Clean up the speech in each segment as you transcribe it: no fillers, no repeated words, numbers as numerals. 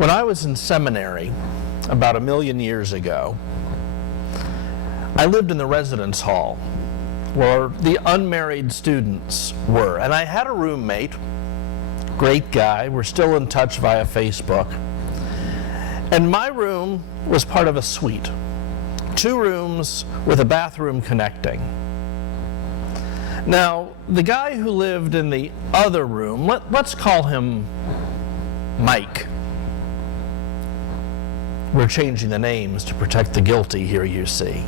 When I was in seminary about 1,000,000 years ago, I lived in the residence hall where the unmarried students were. And I had a roommate, great guy, we're still in touch via Facebook. And my room was part of a suite, 2 rooms with a bathroom connecting. Now, the guy who lived in the other room, let's call him Mike. We're changing the names to protect the guilty here, you see.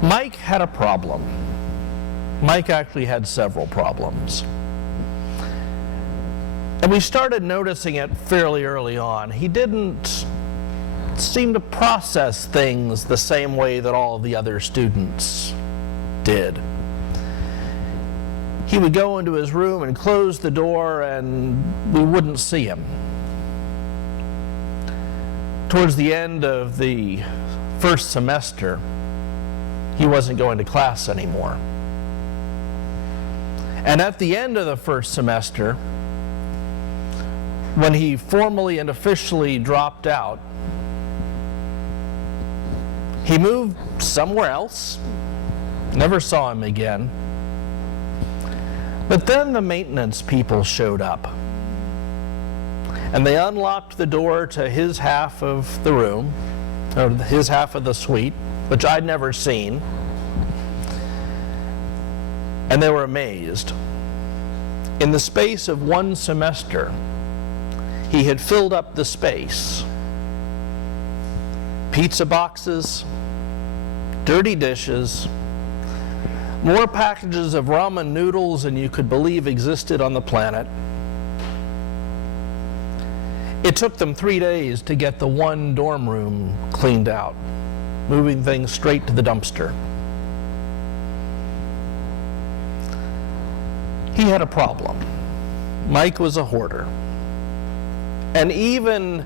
Mike had a problem. Mike actually had several problems. And we started noticing it fairly early on. He didn't seem to process things the same way that all the other students did. He would go into his room and close the door and we wouldn't see him. Towards the end of the first semester, he wasn't going to class anymore. And at the end of the first semester, when he formally and officially dropped out, he moved somewhere else, never saw him again. But then the maintenance people showed up. And they unlocked the door to his half of the room, or his half of the suite, which I'd never seen. And they were amazed. In the space of 1 semester, he had filled up the space. Pizza boxes, dirty dishes, more packages of ramen noodles than you could believe existed on the planet. It took them 3 days to get the 1 dorm room cleaned out, moving things straight to the dumpster. He had a problem. Mike was a hoarder. And even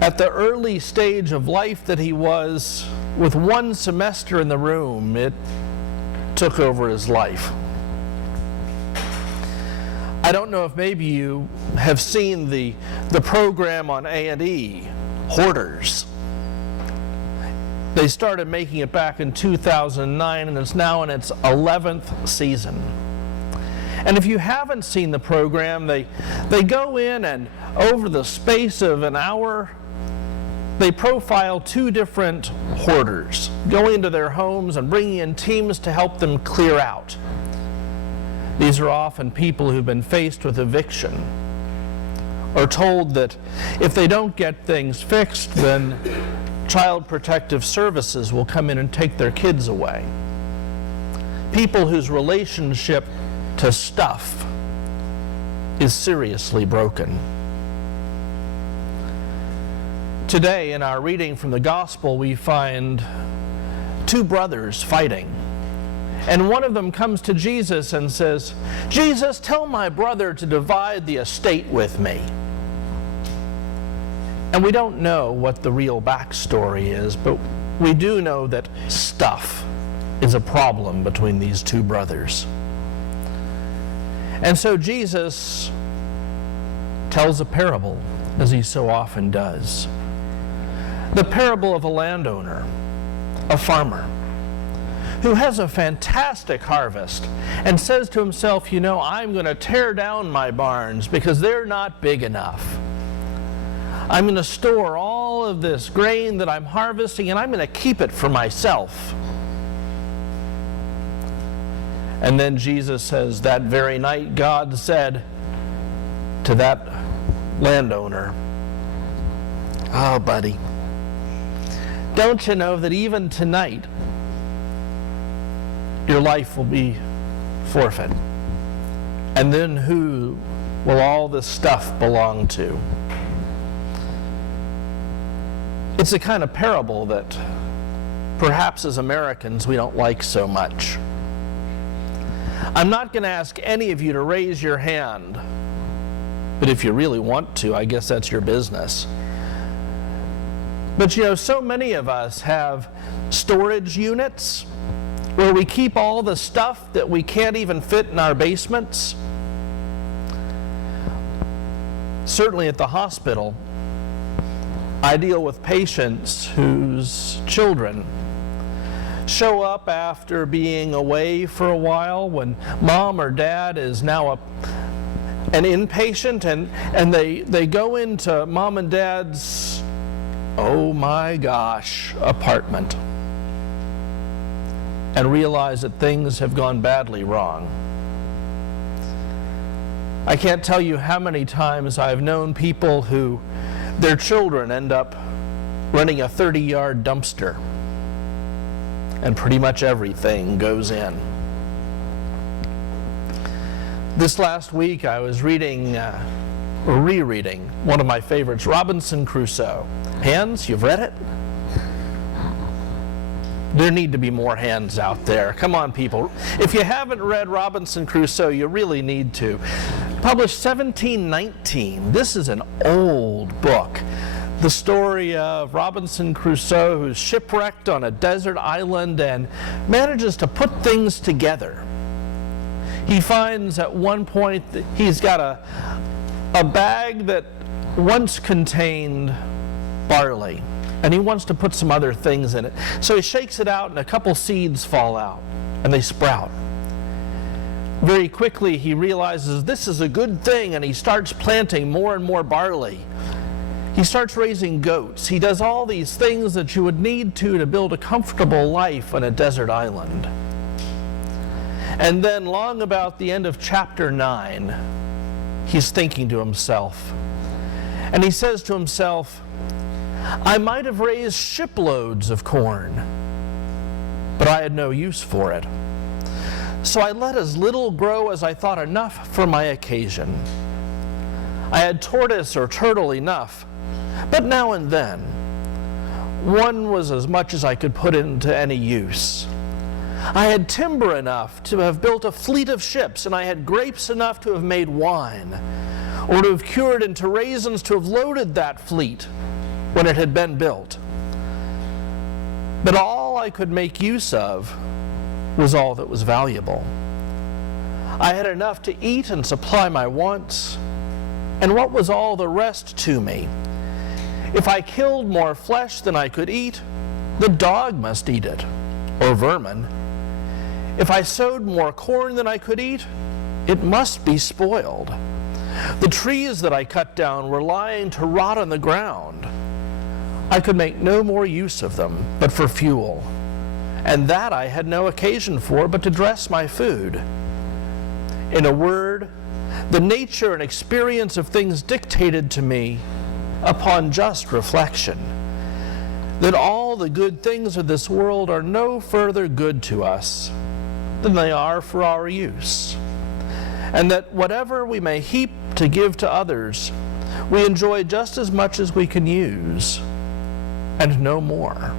at the early stage of life that he was, with 1 semester in the room, it took over his life. I don't know if maybe you have seen the program on A&E, Hoarders. They started making it back in 2009 and it's now in its 11th season. And if you haven't seen the program, they go in and over the space of an hour, they profile 2 different hoarders, going into their homes and bringing in teams to help them clear out. These are often people who've been faced with eviction or told that if they don't get things fixed, then Child Protective Services will come in and take their kids away. People whose relationship to stuff is seriously broken. Today, in our reading from the Gospel, we find 2 brothers fighting. And one of them comes to Jesus and says, "Jesus, tell my brother to divide the estate with me." And we don't know what the real backstory is, but we do know that stuff is a problem between these 2 brothers. And so Jesus tells a parable, as he so often does. The parable of a landowner, a farmer, who has a fantastic harvest and says to himself, you know, I'm going to tear down my barns because they're not big enough. I'm going to store all of this grain that I'm harvesting and I'm going to keep it for myself. And then Jesus says, that very night God said to that landowner, "Oh, buddy, don't you know that even tonight your life will be forfeit? And then who will all this stuff belong to?" It's a kind of parable that perhaps as Americans we don't like so much. I'm not going to ask any of you to raise your hand, but if you really want to, I guess that's your business. But you know, so many of us have storage units where we keep all the stuff that we can't even fit in our basements. certainly at the hospital, I deal with patients whose children show up after being away for a while when mom or dad is now an inpatient, and they go into mom and dad's, oh my gosh, apartment and realize that things have gone badly wrong. I can't tell you how many times I've known people who their children end up running a 30-yard dumpster and pretty much everything goes in. This last week I was reading, or rereading, one of my favorites, Robinson Crusoe. Hands, you've read it? There need to be more hands out there. Come on, people. If you haven't read Robinson Crusoe, you really need to. Published 1719. This is an old book. The story of Robinson Crusoe, who's shipwrecked on a desert island and manages to put things together. He finds at one point that he's got a bag that once contained barley, and he wants to put some other things in it. So he shakes it out and a couple seeds fall out and they sprout. Very quickly he realizes this is a good thing, and he starts planting more and more barley. He starts raising goats. He does all these things that you would need to build a comfortable life on a desert island. And then long about the end of chapter 9, he's thinking to himself, and he says to himself, I might have raised shiploads of corn, but I had no use for it. So I let as little grow as I thought enough for my occasion. I had tortoise or turtle enough, but now and then one was as much as I could put into any use. I had timber enough to have built a fleet of ships, and I had grapes enough to have made wine, or to have cured into raisins to have loaded that fleet when it had been built. But all I could make use of was all that was valuable. I had enough to eat and supply my wants, and what was all the rest to me? If I killed more flesh than I could eat, the dog must eat it, or vermin. If I sowed more corn than I could eat, it must be spoiled. The trees that I cut down were lying to rot on the ground. I could make no more use of them but for fuel, and that I had no occasion for but to dress my food. In a word, the nature and experience of things dictated to me, upon just reflection, that all the good things of this world are no further good to us than they are for our use, and that whatever we may heap to give to others, we enjoy just as much as we can use, and no more.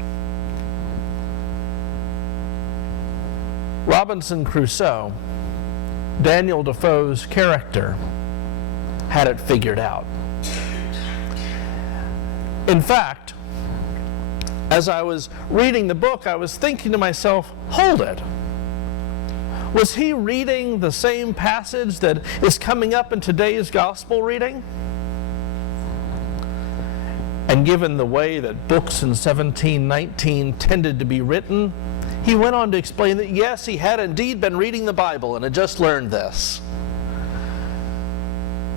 Robinson Crusoe, Daniel Defoe's character, had it figured out. In fact, as I was reading the book, I was thinking to myself, hold it. Was he reading the same passage that is coming up in today's gospel reading? And given the way that books in 1719 tended to be written, he went on to explain that yes, he had indeed been reading the Bible and had just learned this.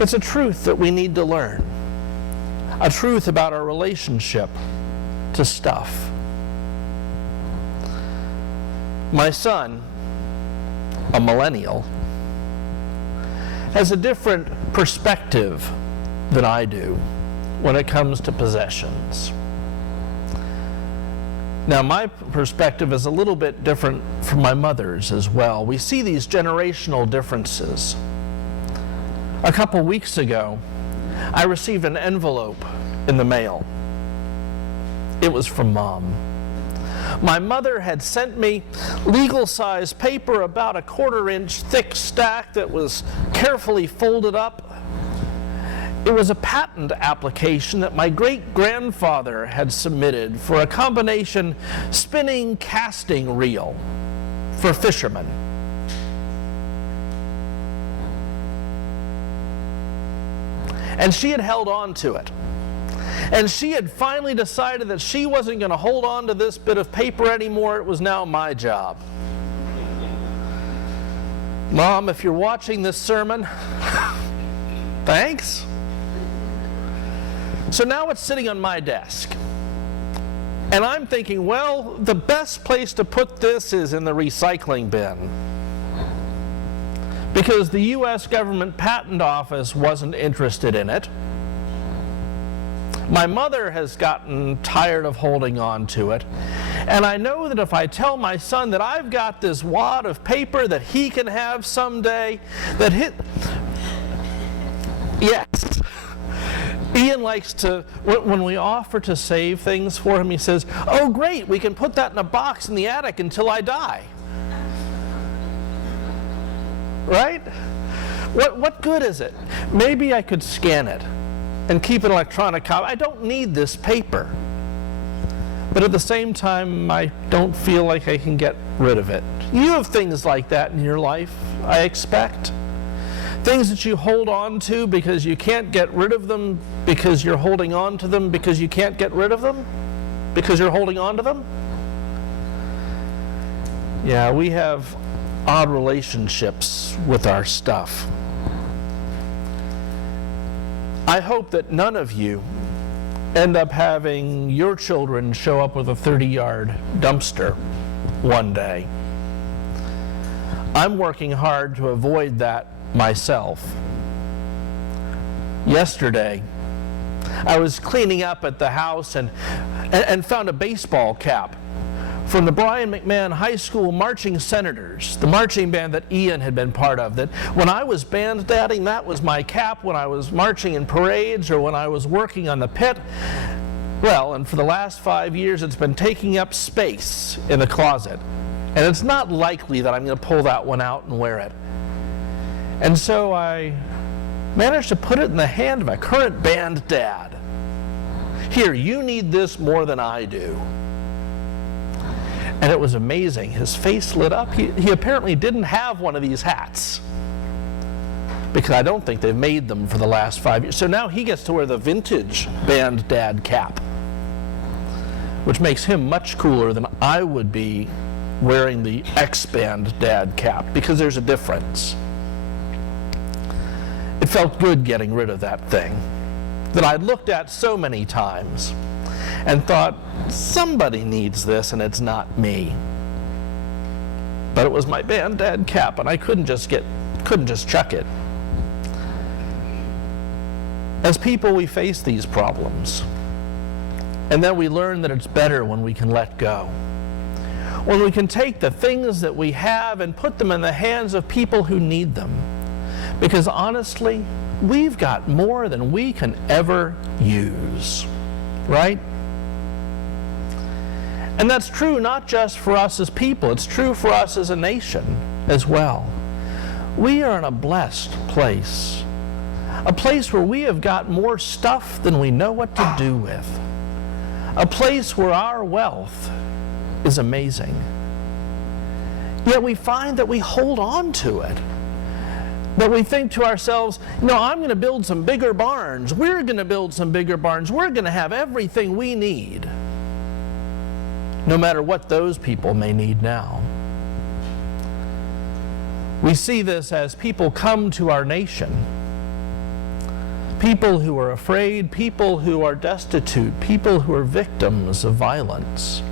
It's a truth that we need to learn. A truth about our relationship to stuff. My son, a millennial, has a different perspective than I do when it comes to possessions. Now, my perspective is a little bit different from my mother's as well. We see these generational differences. A couple weeks ago, I received an envelope in the mail. It was from Mom. My mother had sent me legal-size paper about a 1/4 inch thick stack that was carefully folded up. It was a patent application that my great-grandfather had submitted for a combination spinning casting reel for fishermen. And she had held on to it. And she had finally decided that she wasn't going to hold on to this bit of paper anymore. It was now my job. Mom, if you're watching this sermon, thanks. So now it's sitting on my desk. And I'm thinking, well, the best place to put this is in the recycling bin. Because the U.S. government patent office wasn't interested in it. My mother has gotten tired of holding on to it. And I know that if I tell my son that I've got this wad of paper that he can have someday, yes. Ian likes to, when we offer to save things for him, he says, oh great, we can put that in a box in the attic until I die. Right? What good is it? Maybe I could scan it and keep an electronic copy. I don't need this paper. But at the same time, I don't feel like I can get rid of it. You have things like that in your life, I expect. Things that you hold on to because you can't get rid of them, because you're holding on to them because you can't get rid of them, because you're holding on to them. Yeah, we have odd relationships with our stuff. I hope that none of you end up having your children show up with a 30-yard dumpster one day. I'm working hard to avoid that myself. Yesterday, I was cleaning up at the house and found a baseball cap from the Bryant-Smith High School Marching Senators, the marching band that Ian had been part of. That when I was band-dadding, that was my cap when I was marching in parades or when I was working on the pit. Well, and for the last 5 years, it's been taking up space in the closet. And it's not likely that I'm going to pull that one out and wear it. And so I managed to put it in the hand of a current band dad. Here, you need this more than I do. And it was amazing. His face lit up. He apparently didn't have one of these hats, because I don't think they've made them for the last 5 years. So now he gets to wear the vintage band dad cap, which makes him much cooler than I would be wearing the ex-band dad cap, because there's a difference. It felt good getting rid of that thing that I'd looked at so many times and thought, somebody needs this and it's not me. But it was my band dad cap and I couldn't just chuck it. As people, we face these problems. And then we learn that it's better when we can let go. When we can take the things that we have and put them in the hands of people who need them. Because honestly, we've got more than we can ever use. Right? And that's true not just for us as people, it's true for us as a nation as well. We are in a blessed place. A place where we have got more stuff than we know what to do with. A place where our wealth is amazing. Yet we find that we hold on to it. That we think to ourselves, I'm going to build some bigger barns. We're going to build some bigger barns. We're going to have everything we need. No matter what those people may need now. We see this as people come to our nation. People who are afraid, people who are destitute, people who are victims of violence.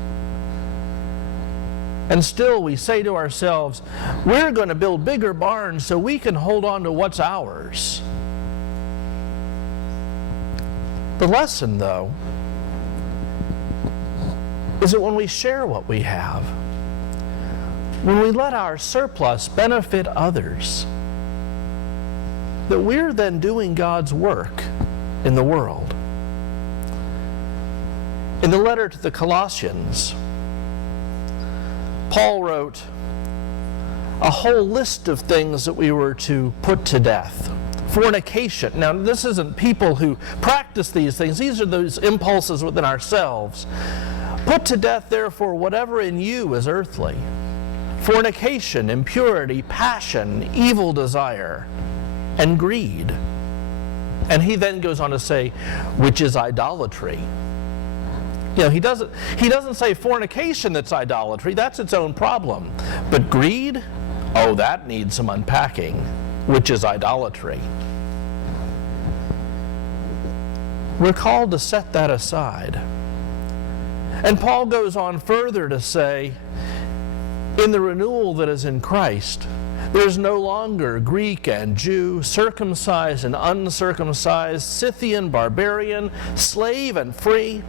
And still we say to ourselves, we're going to build bigger barns so we can hold on to what's ours. The lesson, though, is that when we share what we have, when we let our surplus benefit others, that we're then doing God's work in the world. In the letter to the Colossians, Paul wrote a whole list of things that we were to put to death. Fornication. Now, this isn't people who practice these things. These are those impulses within ourselves. Put to death, therefore, whatever in you is earthly. Fornication, impurity, passion, evil desire, and greed. And he then goes on to say, which is idolatry. You know, he doesn't say fornication that's idolatry, that's its own problem. But greed, oh, that needs some unpacking, which is idolatry. We're called to set that aside. And Paul goes on further to say, in the renewal that is in Christ, there's no longer Greek and Jew, circumcised and uncircumcised, Scythian, barbarian, slave and free,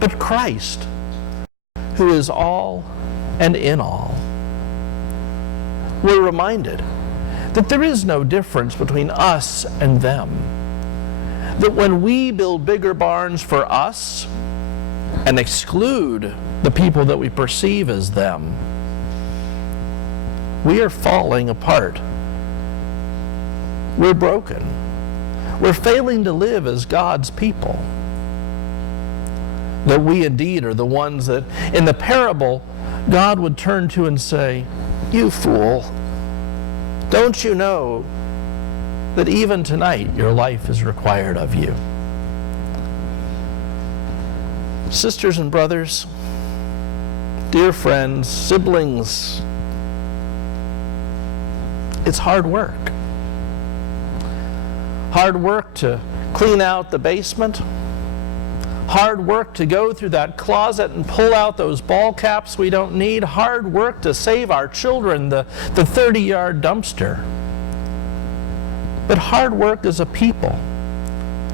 but Christ, who is all and in all. We're reminded that there is no difference between us and them. That when we build bigger barns for us and exclude the people that we perceive as them, we are falling apart. We're broken. We're failing to live as God's people. That we indeed are the ones that, in the parable, God would turn to and say, "You fool, don't you know that even tonight your life is required of you?" Sisters and brothers, dear friends, siblings, it's hard work. Hard work to clean out the basement. Hard work to go through that closet and pull out those ball caps we don't need. Hard work to save our children the 30-yard dumpster. But hard work as a people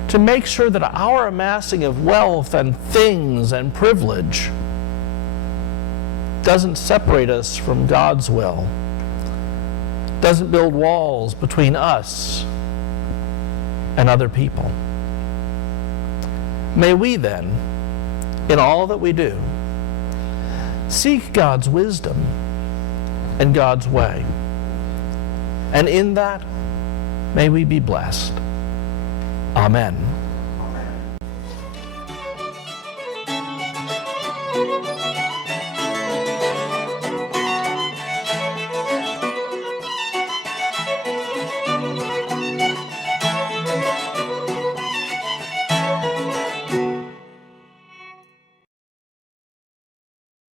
to make sure that our amassing of wealth and things and privilege doesn't separate us from God's will, doesn't build walls between us and other people. May we then, in all that we do, seek God's wisdom and God's way. And in that, may we be blessed. Amen.